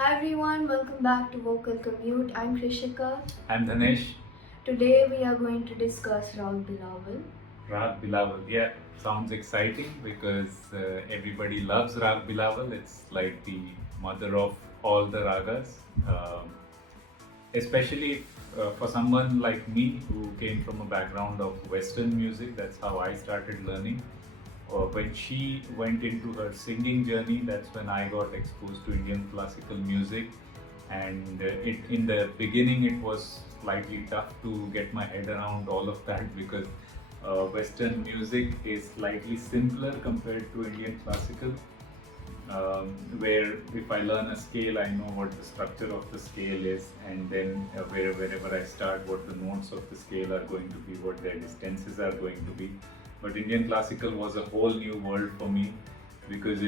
Hi everyone, welcome back to Vocal Commute. I'm Krishika. I'm Dhanesh. Today we are going to discuss Raag Bilawal. Raag Bilawal, yeah, sounds exciting because everybody loves Raag Bilawal. It's like the mother of all the ragas, especially for someone like me who came from a background of Western music. That's how I started learning. When she went into her singing journey, that's when I got exposed to Indian classical music. And in the beginning, it was slightly tough to get my head around all of that because Western music is slightly simpler compared to Indian classical. Where if I learn a scale, I know what the structure of the scale is, and then wherever I start, what the notes of the scale are going to be, what their distances are going to be. But Indian classical was a whole new world for me because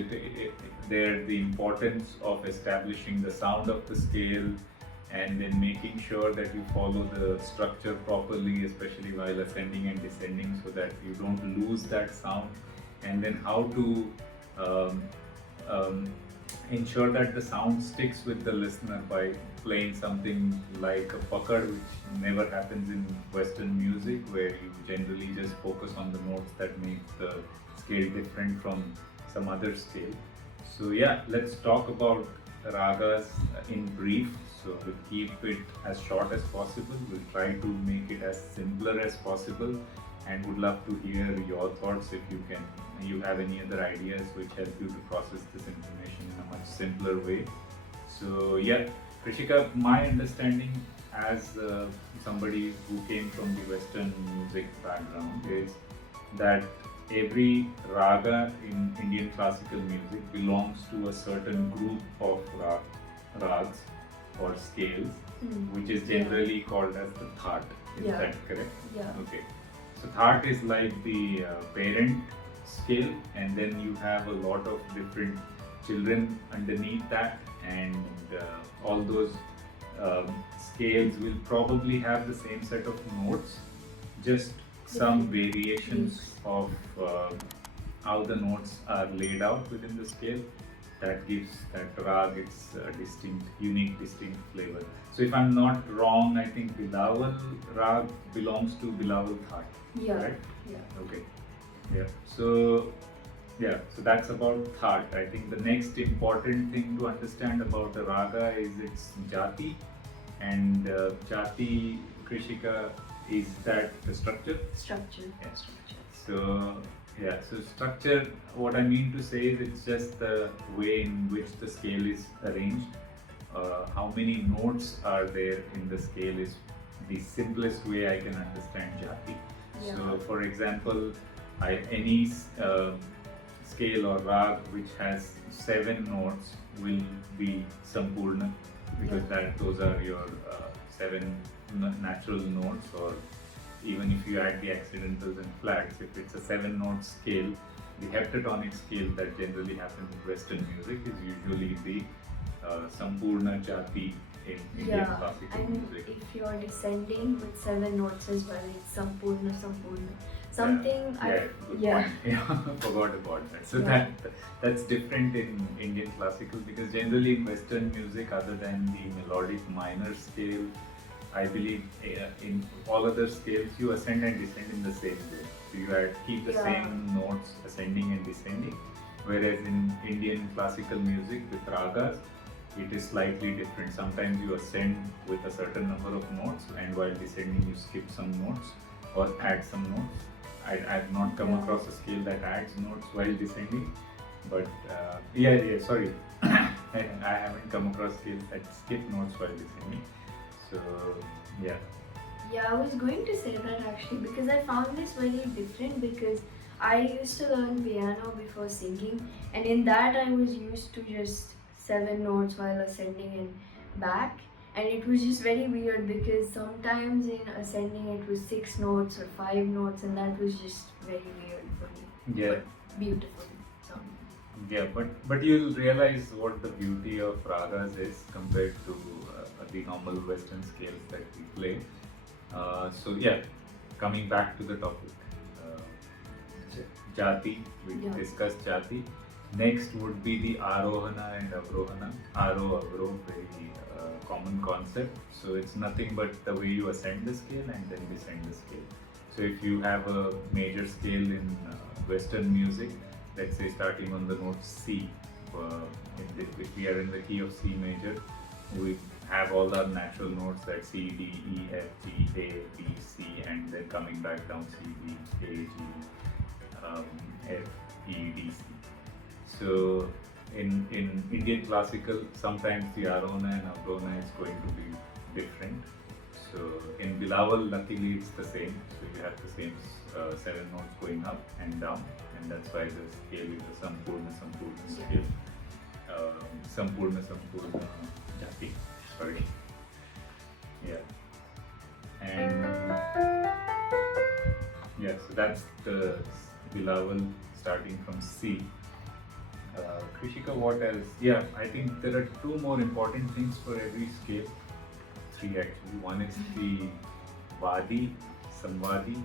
there the importance of establishing the sound of the scale and then making sure that you follow the structure properly, especially while ascending and descending, so that you don't lose that sound, and then how to um, um, ensure that the sound sticks with the listener by playing something like a Pakad, which never happens in Western music, where you generally just focus on the notes that make the scale different from some other scale. So yeah, let's talk about ragas in brief. So we'll keep it as short as possible. We'll try to make it as simpler as possible, and would love to hear your thoughts if you have any other ideas which help you to process this information in a much simpler way. So yeah, Krishika, my understanding as somebody who came from the Western music background is that every raga in Indian classical music belongs to a certain group of rags or scales, which is generally called as the Thaat. Is that correct? Yeah. Okay. So Thaat is like the parent scale, and then you have a lot of different children underneath that, and all those scales will probably have the same set of notes, just some variations of how the notes are laid out within the scale. That gives that rag its unique, distinct flavor. So if I'm not wrong, I think Bilawal Rag belongs to Bilawal Thaat. Yeah. Right? Yeah. Okay. Yeah. So that's about Thaat. I think the next important thing to understand about the raga is its Jaati, and Jaati, Krishika, is that the structure? Structure. Yeah. So so structure, what I mean to say is it's just the way in which the scale is arranged. How many notes are there in the scale is the simplest way I can understand Jati. Yeah. So for example, any scale or rag which has 7 notes will be Sampoorna, because those are your 7 natural notes, or even if you add the accidentals and flats, if it's a 7-note scale, the heptatonic scale that generally happens in Western music is usually the Sampoorna Jaati in Indian classical music. If you're descending with 7 notes as well, it's Sampoorna, Sampoorna. Something good point. Forgot about that. So that's different in Indian classical, because generally in Western music, other than the melodic minor scale, I believe in all other scales you ascend and descend in the same way. So you keep the same notes ascending and descending. Whereas in Indian classical music with ragas, it is slightly different. Sometimes you ascend with a certain number of notes, and while descending you skip some notes or add some notes. I've not come across a scale that adds notes while descending, but sorry, I haven't come across scales that skip notes while descending. So yeah. Yeah, I was going to say that actually, because I found this very different, because I used to learn piano before singing, and in that I was used to just 7 notes while ascending and back, and it was just very weird because sometimes in ascending it was 6 notes or 5 notes, and that was just very weird for me. Yeah. But beautiful sound. Yeah, but you'll realize what the beauty of ragas is compared to the normal Western scales that we play. So yeah, coming back to the topic, Jaati, we discussed Jaati. Next would be the Arohana and Avrohana. Avro, very common concept. So it's nothing but the way you ascend the scale and then descend the scale. So if you have a major scale in Western music, let's say starting on the note C, if we are in the key of C major, we have all our natural notes that C, D, E, F, G, A, B, C, and then coming back down C, D, A, G, F, E, D, C. So in Indian classical, sometimes the Arohana and Avrohana is going to be different. So in Bilawal, luckily it's the same. So you have the same 7 notes going up and down, and that's why the scale is a Sampoorna scale. Sampoorna Jaati. Sorry. Yeah. And yeah, so that's the Bilawal starting from C. Krishika, what else? Yeah, I think there are 2 more important things for every scale. 3 actually. One is the Vadi, Samvadi,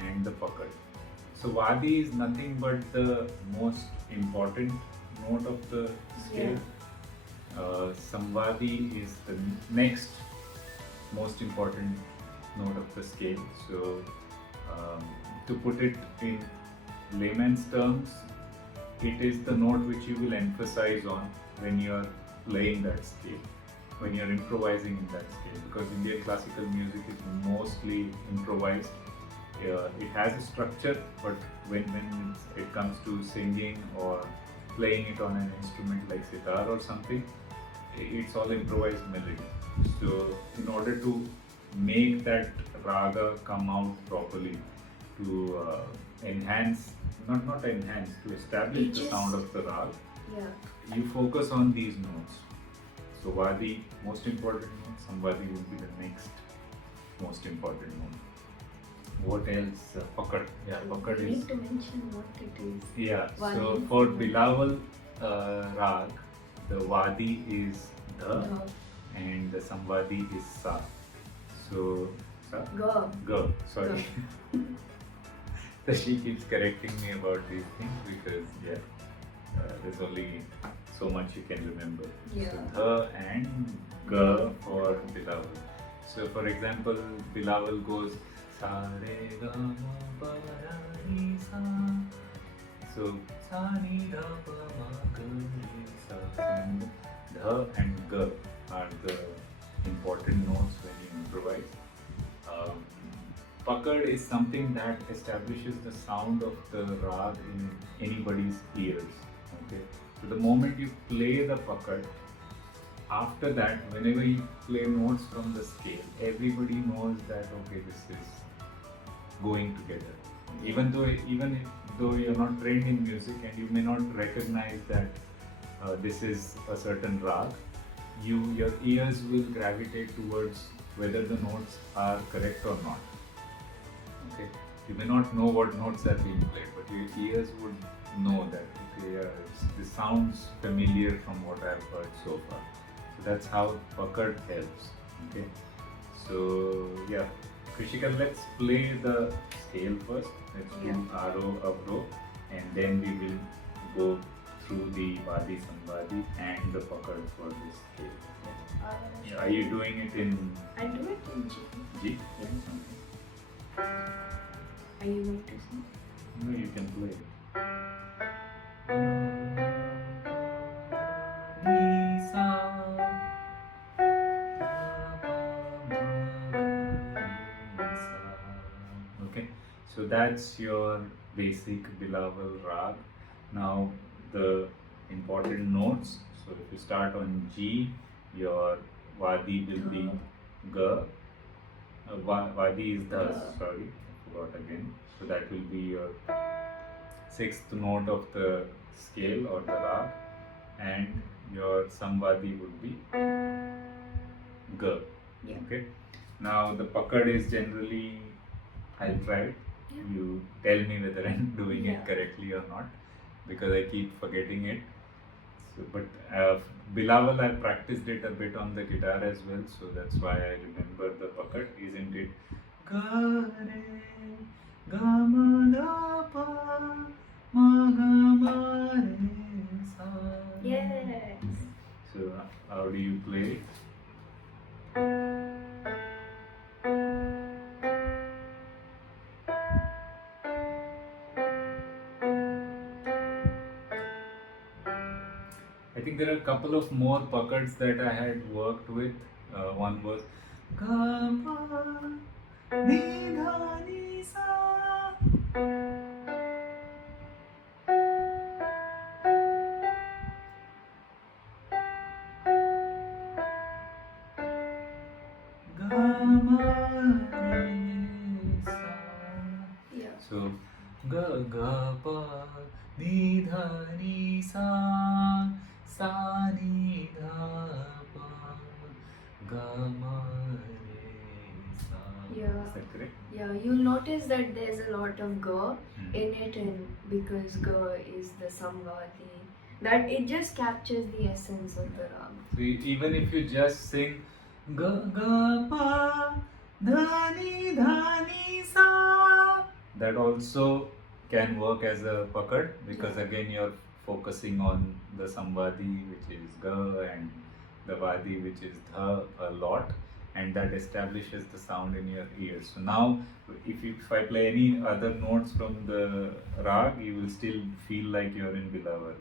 and the Pakad. So Vadi is nothing but the most important note of the scale. Samvadi is the next most important note of the scale. So to put it in layman's terms, it is the note which you will emphasize on when you are playing that scale, when you are improvising in that scale, because Indian classical music is mostly improvised. It has a structure, but when it comes to singing or playing it on an instrument like sitar or something, it's all improvised melody. So in order to make that raga come out properly, to enhance, not enhance, to establish the sound of the rag, you focus on these notes. So Vadi, most important note, Samvadi would be the next most important note. What else? Pakad. Yeah, Pakad You is. need to mention what it is. Yeah, Vadi so and for Samvadi. Bilawal Raag, the Vadi is the Ga. and the Samvadi is Sa. So, Sa? Ga. Ga, sorry. So she keeps correcting me about these things because, there's only so much you can remember. Yeah. So, the and Ga for Bilawal. So, for example, Bilawal goes Sa re ga ma pa ra ni sa. So, Sa ni da pa ma ga re sa. And the and Ga are the important notes when you improvise. Pakad is something that establishes the sound of the rag in anybody's ears. Okay, so the moment you play the pakad, after that, whenever you play notes from the scale, everybody knows that okay, this is going together. Even though you're not trained in music and you may not recognize that this is a certain rag, your ears will gravitate towards whether the notes are correct or not. Okay, you may not know what notes are being played, but your ears would know that okay, this sounds familiar from what I've heard so far. So that's how Pakad helps. Okay, so yeah, Krishika, let's play the scale first. Let's do Aroha, Avro, and then we will go through the Vadi, Samvadi, and the Pakad for this scale. Okay? Are you doing it in I do it in G. G? Yeah. Okay. Are you going to sing? No, you can play. Okay, so that's your basic Bilawal Raag. Now the important notes. So if you start on G, your Vadi will be Ga. Vadi is the, sorry, I forgot again. So that will be your 6th note of the scale or the Raag, and your Samvadi would be Ga. Yeah. Okay. Now the Pakad is generally, I'll try it. Yeah. You tell me whether I'm doing Yeah. it correctly or not, because I keep forgetting it. So, but Bilawal, I practiced it a bit on the guitar as well, so that's why I remember the Pakad, isn't it? Ga re ga ma da pa ma ga ma re sa. Yes. So how do you play it? I think there are a couple of more pakads that I had worked with. One was ga pa ni dha ni sa. Ga ma re sa. Yeah. So ga ga pa ni dha ni sa sa ni dha pa ga ma re sa. Yeah. Is that correct? Yeah, you'll notice that there's a lot of ga Hmm. in it, and because ga is the samvadi, that it just captures the essence of the rag. So even if you just sing ga ga pa dha ni sa, that also can work as a pakad, because Yeah. again you're focusing on the samvadi, which is ga, and the vadi, which is dha, a lot, and that establishes the sound in your ears. So now if I play any other notes from the raag, you will still feel like you're in Bilawal.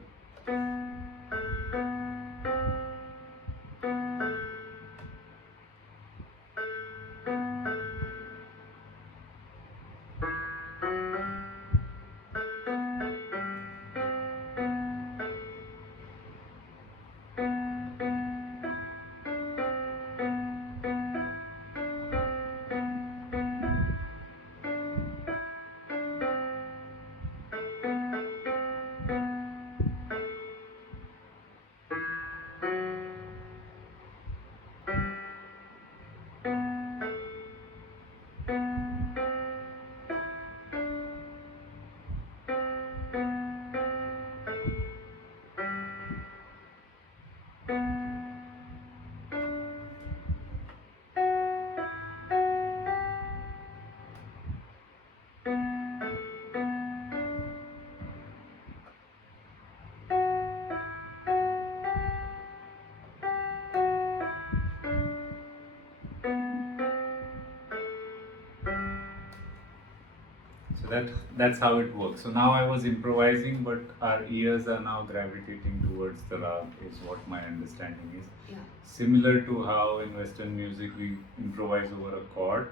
So that's how it works. So now I was improvising, but our ears are now gravitating towards the raag, is what my understanding is. Yeah. Similar to how in Western music we improvise over a chord.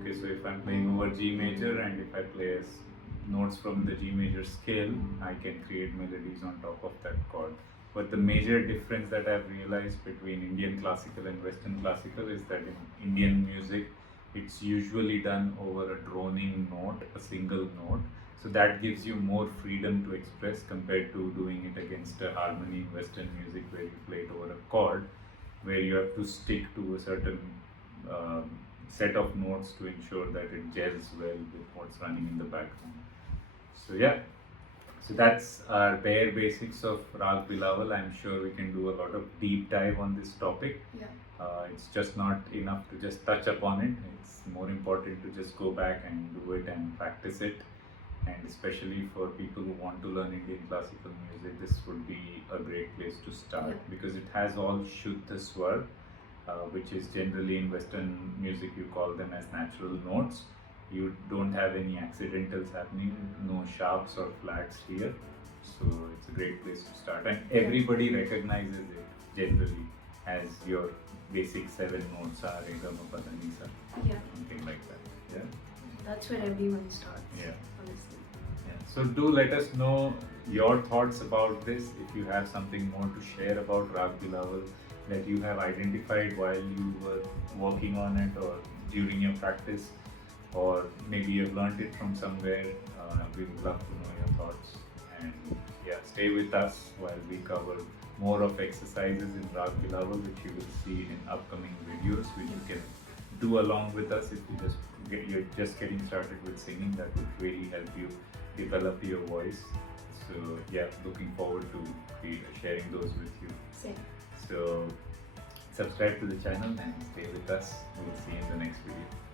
Okay, so if I'm playing over G major, and if I play notes from the G major scale, I can create melodies on top of that chord. But the major difference that I've realized between Indian classical and Western classical is that in Indian music, it's usually done over a droning note, a single note. So that gives you more freedom to express compared to doing it against a harmony in Western music where you play it over a chord, where you have to stick to a certain set of notes to ensure that it gels well with what's running in the background. So yeah, so that's our bare basics of Raag Bilawal. I'm sure we can do a lot of deep dive on this topic. Yeah. It's just not enough to just touch upon it. It's more important to just go back and do it and practice it. And especially for people who want to learn Indian classical music, this would be a great place to start, Yeah. because it has all Shuddha Swar, which is generally in Western music you call them as natural notes. You don't have any accidentals happening, no sharps or flats here. So it's a great place to start, and everybody recognizes it generally as your basic 7 notes are Re Ga Ma Pa Dha Ni Sa, Yeah. something like that. Yeah. That's where everyone starts. Yeah. Honestly. Yeah. So do let us know your thoughts about this. If you have something more to share about Raag Bilawal that you have identified while you were working on it or during your practice, or maybe you've learned it from somewhere, we would love to know your thoughts. And yeah, stay with us while we cover more of exercises in Raag Bilawal, which you will see in upcoming videos, which you can do along with us if you're just getting started with singing. That would really help you develop your voice. So yeah, looking forward to sharing those with you. Same. So subscribe to the channel and stay with us. We'll see you in the next video.